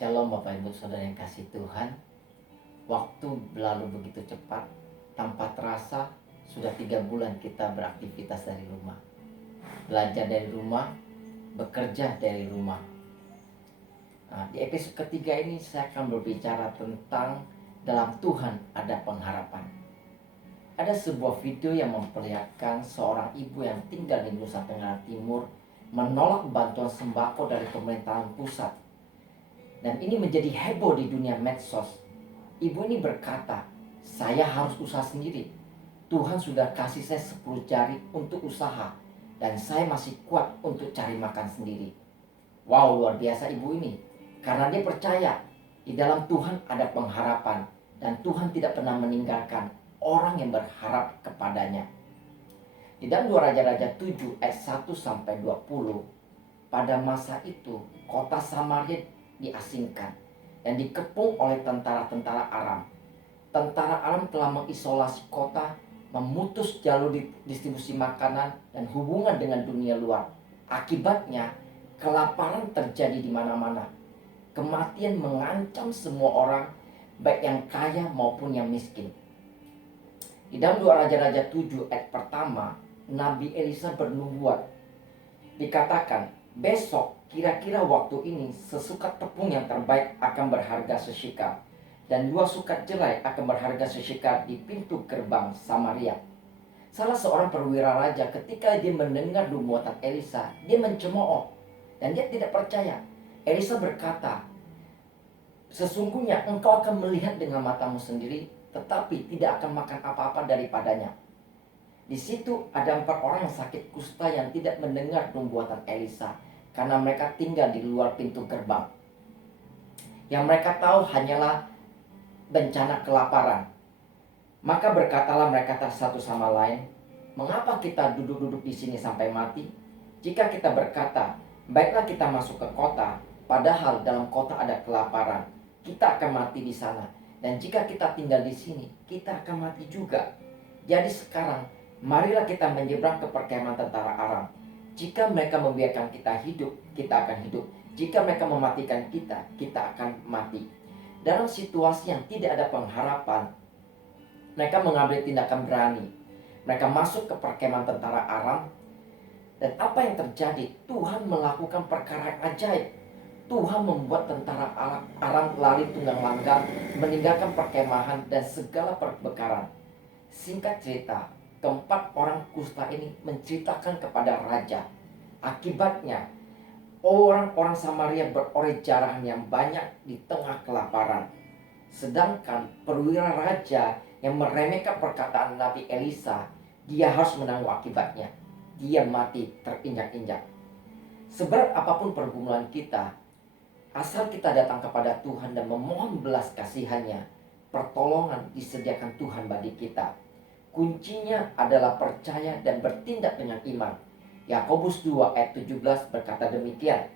Shalom Bapak Ibu Saudara yang kasih Tuhan. Waktu berlalu begitu cepat. Tanpa terasa sudah 3 bulan kita beraktivitas dari rumah, belajar dari rumah, bekerja dari rumah. Di episode ketiga ini saya akan berbicara tentang dalam Tuhan ada pengharapan. Ada sebuah video yang memperlihatkan seorang ibu yang tinggal di Nusa Tenggara Timur menolak bantuan sembako dari pemerintahan pusat. Dan ini menjadi heboh di dunia medsos. Ibu ini berkata, saya harus usaha sendiri. Tuhan sudah kasih saya 10 jari untuk usaha. Dan saya masih kuat untuk cari makan sendiri. Wow, luar biasa ibu ini. Karena dia percaya di dalam Tuhan ada pengharapan. Dan Tuhan tidak pernah meninggalkan orang yang berharap kepadanya. Di dalam 2 Raja-Raja 7 ayat 1-20. Pada masa itu kota Samaria diasingkan dan dikepung oleh tentara-tentara Aram. Tentara Aram telah mengisolasi kota, memutus jalur distribusi makanan dan hubungan dengan dunia luar. Akibatnya, kelaparan terjadi di mana-mana. Kematian mengancam semua orang, baik yang kaya maupun yang miskin. Di dalam 2 Raja-Raja 7 ayat pertama, Nabi Elisa bernubuat. Dikatakan, besok kira-kira waktu ini sesukat tepung yang terbaik akan berharga sesikal, dan 2 sukat jelai akan berharga sesikal di pintu gerbang Samaria. Salah seorang perwira raja ketika dia mendengar nubuatan Elisa, dia mencemooh dan dia tidak percaya. Elisa berkata, sesungguhnya engkau akan melihat dengan matamu sendiri, tetapi tidak akan makan apa-apa daripadanya. Di situ ada 4 orang yang sakit kusta yang tidak mendengar nubuatan Elisa karena mereka tinggal di luar pintu gerbang. Yang mereka tahu hanyalah bencana kelaparan. Maka berkatalah mereka satu sama lain, mengapa kita duduk-duduk di sini sampai mati? Jika kita berkata, baiklah kita masuk ke kota, padahal dalam kota ada kelaparan, kita akan mati di sana. Dan jika kita tinggal di sini, kita akan mati juga. Jadi sekarang, marilah kita menyeberang ke perkemahan tentara Aram. Jika mereka membiarkan kita hidup, kita akan hidup. Jika mereka mematikan kita, kita akan mati. Dalam situasi yang tidak ada pengharapan, mereka mengambil tindakan berani. Mereka masuk ke perkemahan tentara Aram. Dan apa yang terjadi? Tuhan melakukan perkara yang ajaib. Tuhan membuat tentara Aram lari tunggang langgang, meninggalkan perkemahan dan segala perbekalan. Singkat cerita, keempat orang kusta ini menceritakan kepada raja. Akibatnya, orang-orang Samaria beroleh jarahan yang banyak di tengah kelaparan. Sedangkan perwira raja yang meremehkan perkataan Nabi Elisa, dia harus menanggung akibatnya. Dia mati terinjak-injak. Seberat apapun pergumulan kita, asal kita datang kepada Tuhan dan memohon belas kasihannya, pertolongan disediakan Tuhan bagi kita. Kuncinya adalah percaya dan bertindak dengan iman. Yakobus 2 ayat 17 berkata demikian.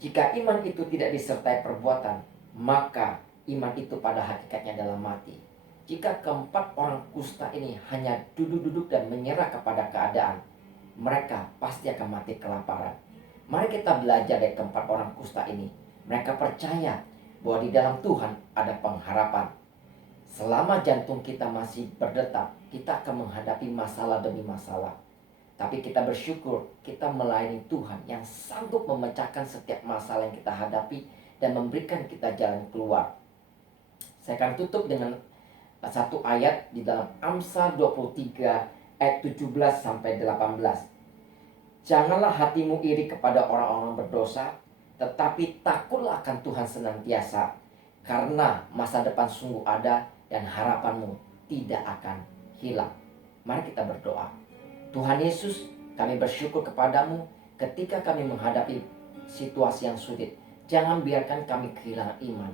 Jika iman itu tidak disertai perbuatan, maka iman itu pada hakikatnya adalah mati. Jika keempat orang kusta ini hanya duduk-duduk dan menyerah kepada keadaan, mereka pasti akan mati kelaparan. Mari kita belajar dari keempat orang kusta ini. Mereka percaya bahwa di dalam Tuhan ada pengharapan. Selama jantung kita masih berdetak, kita akan menghadapi masalah demi masalah. Tapi kita bersyukur kita melayani Tuhan yang sanggup memecahkan setiap masalah yang kita hadapi dan memberikan kita jalan keluar. Saya akan tutup dengan satu ayat di dalam Amsal 23 ayat 17-18. Janganlah hatimu iri kepada orang-orang berdosa, tetapi takutlah akan Tuhan senantiasa, karena masa depan sungguh ada dan harapanmu tidak akan hilang. Mari kita berdoa. Tuhan Yesus, kami bersyukur kepadamu ketika kami menghadapi situasi yang sulit. Jangan biarkan kami kehilangan iman.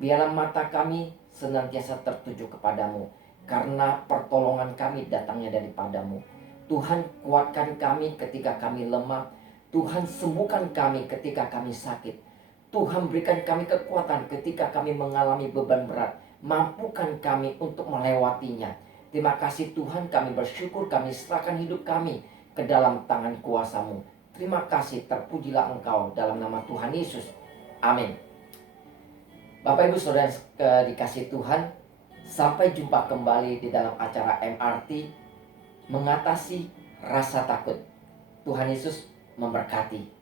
Biarlah mata kami senantiasa tertuju kepadamu, karena pertolongan kami datangnya daripadamu. Tuhan, kuatkan kami ketika kami lemah. Tuhan, sembuhkan kami ketika kami sakit. Tuhan, berikan kami kekuatan ketika kami mengalami beban berat. Mampukan kami untuk melewatinya. Terima kasih Tuhan, kami bersyukur, kami serahkan hidup kami ke dalam tangan kuasa-Mu. Terima kasih, terpujilah Engkau dalam nama Tuhan Yesus. Amin. Bapak Ibu Saudara dikasih Tuhan, sampai jumpa kembali di dalam acara MRT mengatasi rasa takut. Tuhan Yesus memberkati.